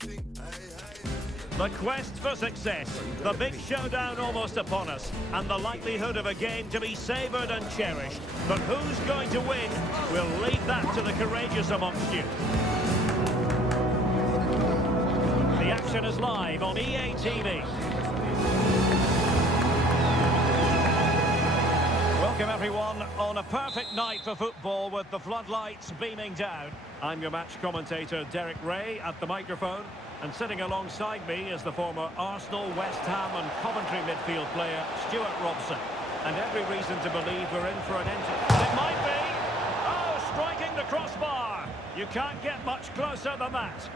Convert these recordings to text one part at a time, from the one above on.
The quest for success, the big showdown almost upon us, and the likelihood of a game to be savoured and cherished. But who's going to win? We'll leave that to the courageous amongst you. The action is live on EA TV. Welcome everyone on a perfect night for football with the floodlights beaming down. I'm your match commentator Derek Ray at the microphone, and sitting alongside me is the former Arsenal, West Ham and Coventry midfield player Stuart Robson. And every reason to believe we're in for an entry. It might be! Oh, striking the crossbar! You can't get much closer than that.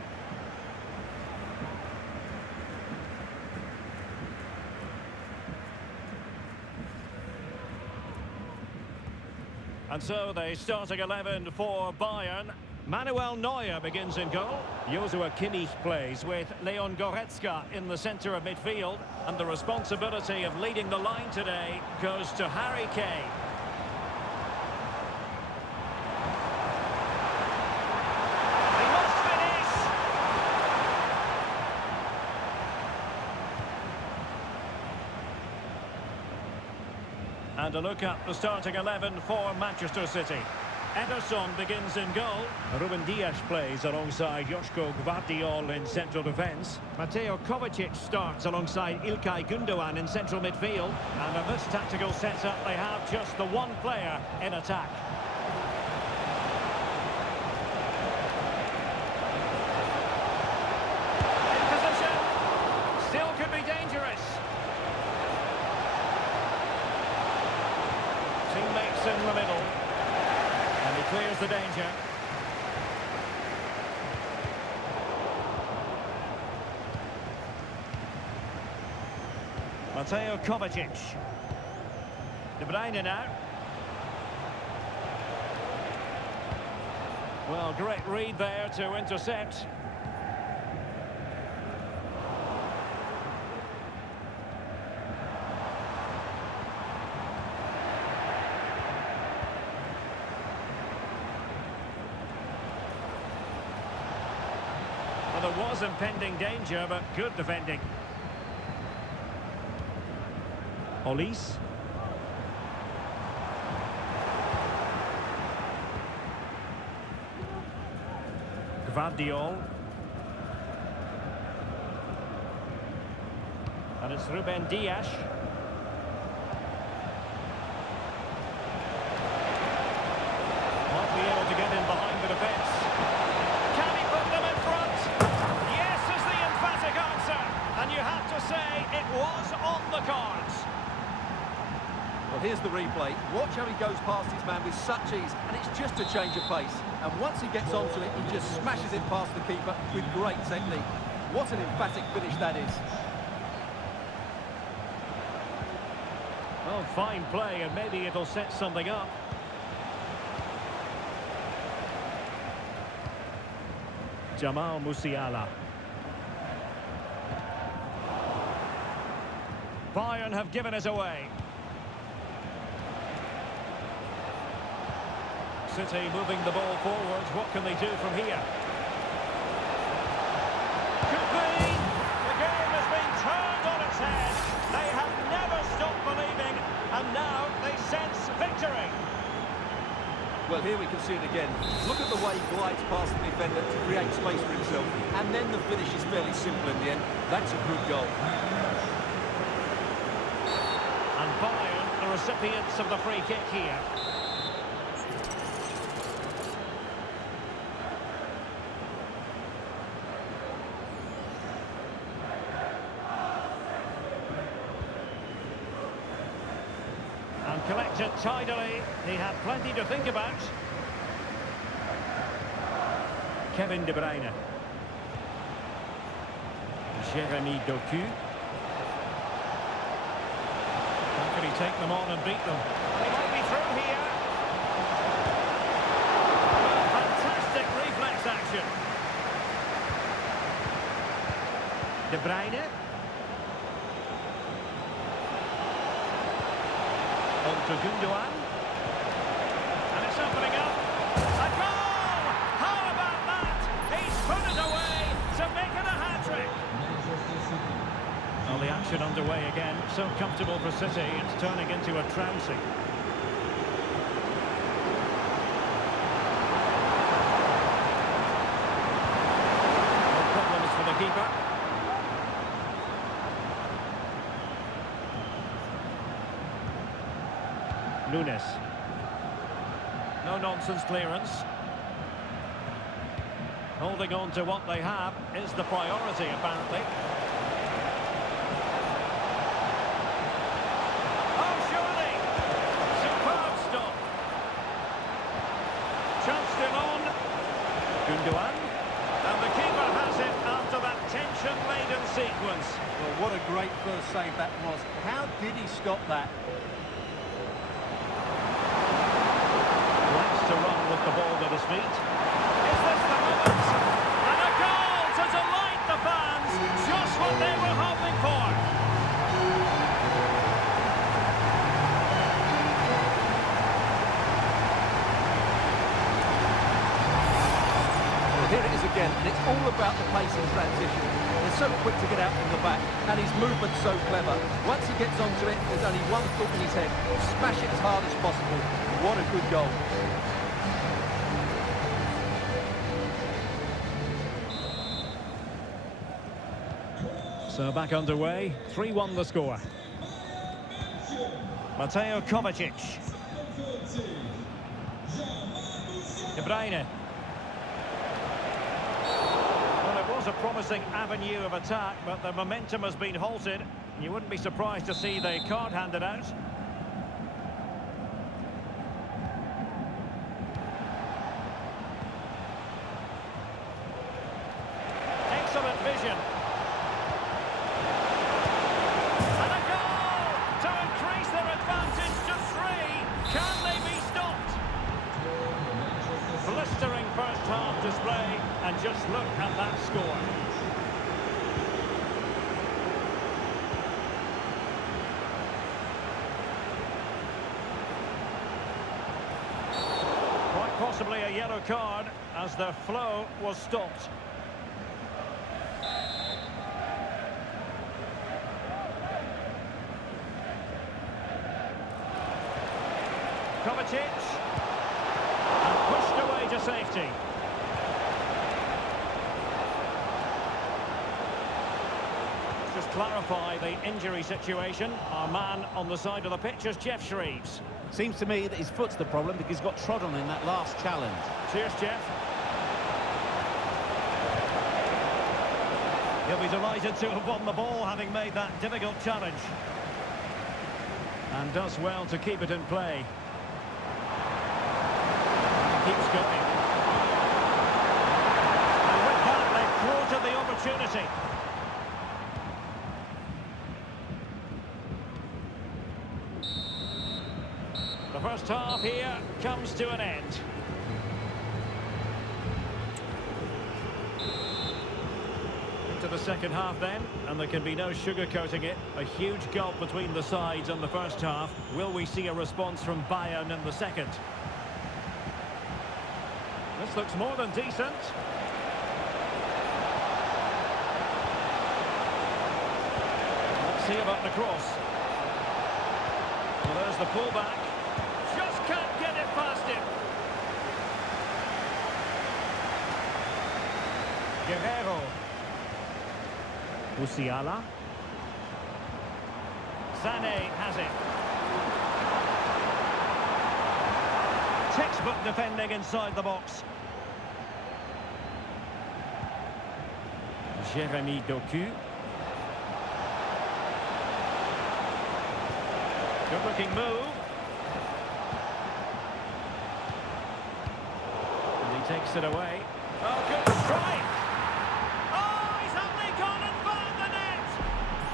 And so the starting 11 for Bayern. Manuel Neuer begins in goal. Joshua Kimmich plays with Leon Goretzka in the centre of midfield. And the responsibility of leading the line today goes to Harry Kane. He must finish! And a look at the starting 11 for Manchester City. Ederson begins in goal. Ruben Dias plays alongside Joško Gvardiol in central defence. Mateo Kovacic starts alongside İlkay Gündoğan in central midfield. And in this tactical setup, they have just the one player in attack. In position. Still could be dangerous. Teammates in the middle. And he clears the danger. Mateo Kovacic. De Bruyne now. Well, great read there to intercept. Well, there was impending danger, but good defending. Olise. Gvardiol. And it's Ruben Dias. Might be able to get in behind the defence. Can he put them in front? Yes is the emphatic answer. And you have to say it was on the cards. Well, here's the replay. Watch how he goes past his man with such ease, and it's just a change of pace. And once he gets onto it, he just smashes it past the keeper with great technique. What an emphatic finish that is. Well, fine play, and maybe it'll set something up. Jamal Musiala. Bayern have given it away. City moving the ball forward. What can they do from here? Could be! The game has been turned on its head. They have never stopped believing, and now they sense victory. Well, here we can see it again. Look at the way he glides past the defender to create space for himself. And then the finish is fairly simple in the end. That's a good goal. And Bayern, the recipients of the free kick here. And collected tidily. He had plenty to think about. Kevin De Bruyne. Jeremy Doku. How can he take them on and beat them? And he might be through here. Fantastic reflex action. De Bruyne. On to Gündoğan. And it's opening up. A goal! How about that? He's put it away to make it a Well, the action underway again. So comfortable for City, it's turning into a trouncing. No problems for the keeper. Nunes. No-nonsense clearance. Holding on to what they have is the priority, apparently. Oh, surely! Superb stop. Chance still on. Gundogan. And the keeper has it after that tension-laden sequence. Well, what a great first save that was. How did he stop that? To run with the ball at his feet. Is this the moment? And a goal to delight the fans. Just what they were hoping for. Well, here it is again, and it's all about the pace in transition. They're so quick to get out from the back, and his movement's so clever. Once he gets onto it, there's only one thought in his head. Smash it as hard as possible. What a good goal. So back underway, 3-1 the score. Mateo Kovacic. De Bruyne. Well, it was a promising avenue of attack, but the momentum has been halted. You wouldn't be surprised to see the card handed out. Excellent vision. Blistering first half display, and just look at that score. Quite possibly a yellow card as the flow was stopped. Kovacic. Pushed away to safety. Just clarify the injury situation. Our man on the side of the pitch is Jeff Shreves. Seems to me that his foot's the problem because he's got trod on in that last challenge. Cheers, Jeff. He'll be delighted to have won the ball, having made that difficult challenge. And does well to keep it in play. Keeps going. And with that, they've thwarted the opportunity. The first half here comes to an end. Into the second half then, and there can be no sugarcoating it. A huge gulf between the sides on the first half. Will we see a response from Bayern in the second? This looks more than decent. Let's see about the cross. Well, there's the pullback. Just can't get it past him. Guerrero. Musiala. Sané has it. Textbook defending inside the box. Jeremy Doku. Good looking move. And he takes it away. Oh, good strike! Oh, he's only gone and found the net!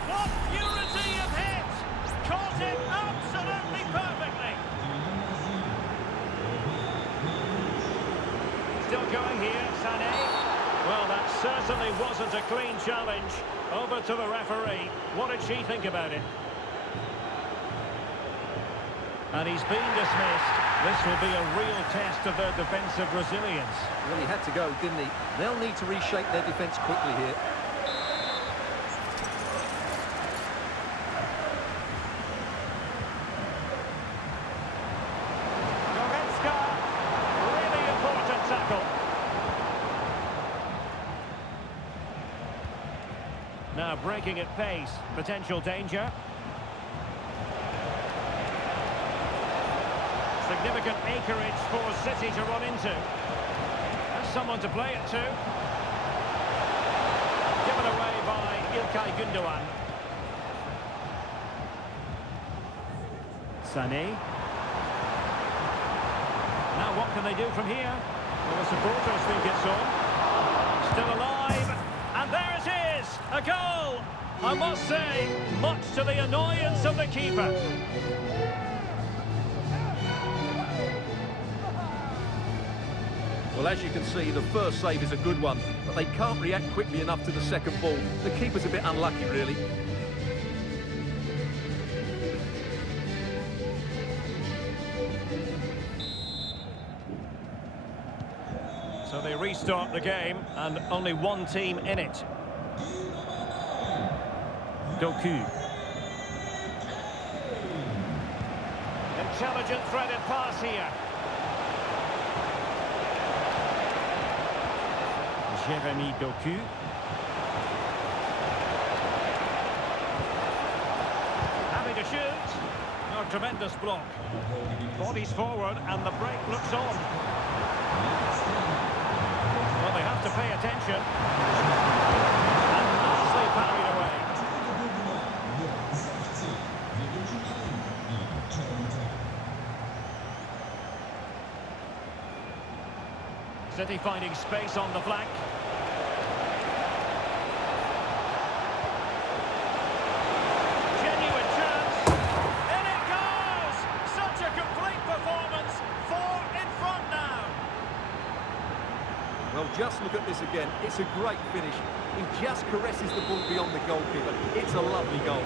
What purity of hit! Caught it absolutely perfectly! Still going here, Sané. Well, that certainly wasn't a clean challenge. Over to the referee. What did she think about it? And he's been dismissed. This will be a real test of their defensive resilience. Well, he had to go, didn't he? They'll need to reshape their defence quickly here. Barcelona breaking at pace. Potential danger. Significant acreage for City to run into. There's someone to play it to. Given away by İlkay Gündoğan. Sané. Now what can they do from here? Well, the supporters think it's on. Still alive. And there it is! A goal! I must say, much to the annoyance of the keeper. Well, as you can see, the first save is a good one, but they can't react quickly enough to the second ball. The keeper's a bit unlucky, really. So they restart the game, and only one team in it. Doku. Intelligent threaded pass here. Jeremy Doku. Having to shoot. Oh, tremendous block. Bodies forward and the break looks on. Well, they have to pay attention. And nicely parried away. City finding space on the flank. Genuine chance. In it goes! Such a complete performance. 4 in front now. Well, just look at this again. It's a great finish. He just caresses the ball beyond the goalkeeper. It's a lovely goal.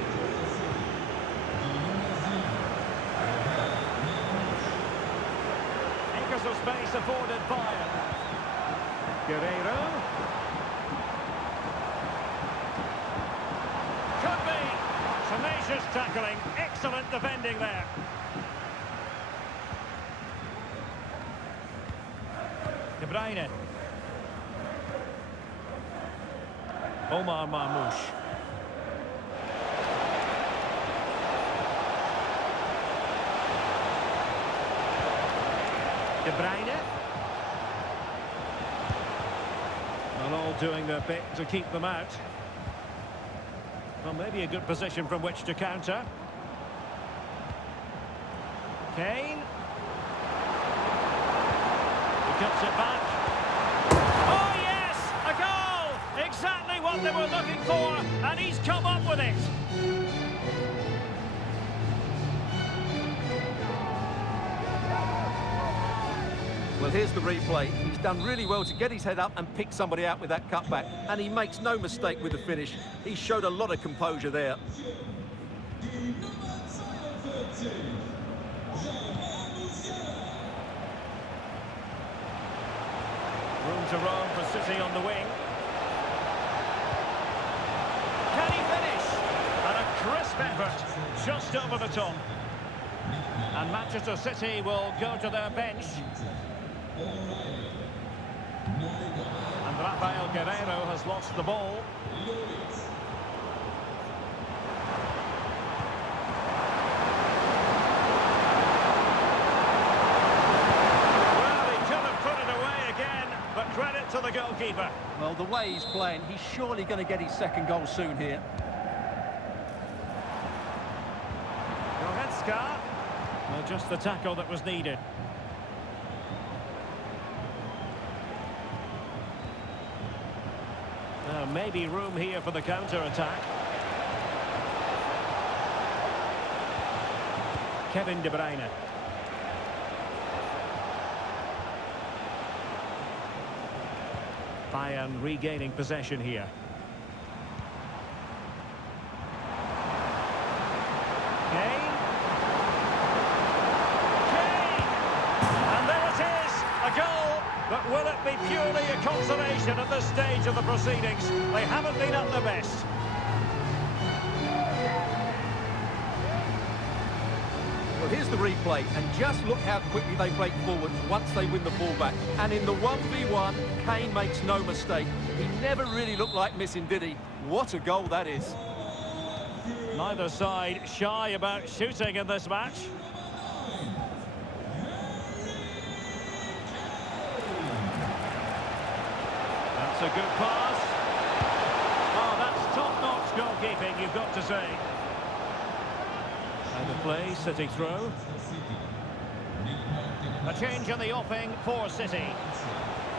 Acres of space afforded Bayern. Guerreiro. Could be. Tenacious tackling. Excellent defending there. De Bruyne. Omar Marmoush. De Bruyne. And all doing their bit to keep them out. Well, maybe a good position from which to counter. Kane. He cuts it back. Oh, yes! A goal! Exactly what they were looking for, and he's come up with it. Well, here's the replay. He's done really well to get his head up and pick somebody out with that cutback. And he makes no mistake with the finish. He showed a lot of composure there. Room to run for City on the wing. Can he finish? And a crisp effort, just over the top. And Manchester City will go to their bench. And Rafael Guerreiro has lost the ball. Well, he could have put it away again, but credit to the goalkeeper. Well, the way he's playing, he's surely going to get his second goal soon here. Goretzka. Well, just the tackle that was needed. Now, maybe room here for the counter-attack. Kevin De Bruyne. Bayern regaining possession here. Kane. And there it is, a goal. But will it be purely a consolation at this stage of the proceedings? They haven't been at their best. Well, Well, here's the replay, and just look how quickly they break forward once they win the ball back. And in the 1v1, Kane makes no mistake. He never really looked like missing, did he? What a goal that is. Neither side shy about shooting in this match. That's a good pass. Oh, that's top-notch goalkeeping, you've got to say. And the play, City throw. A change in the offing for City.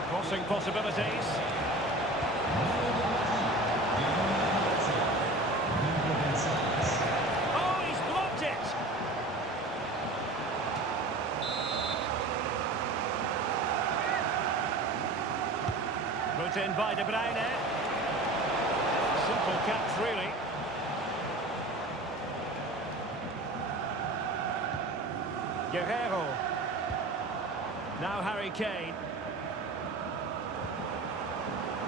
Crossing possibilities. Oh, he's blocked it! Put in by De Bruyne. Simple catch, really. Guerrero. Now Harry Kane.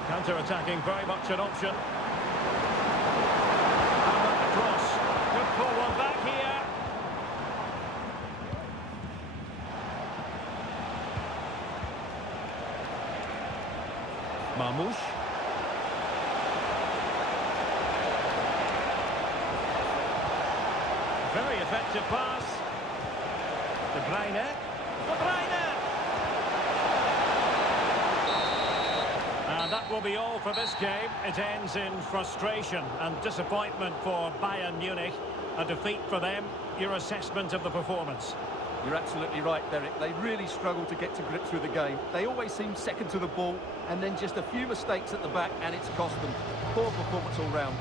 Counter-attacking, very much an option. And the cross. Good pull one back here. Mamouche. Very effective pass. De Bruyne. De Bruyne! And that will be all for this game. It ends in frustration and disappointment for Bayern Munich. A defeat for them. Your assessment of the performance? You're absolutely right, Derek. They really struggled to get to grips with the game. They always seem second to the ball, and then just a few mistakes at the back, and it's cost them. Poor performance all round.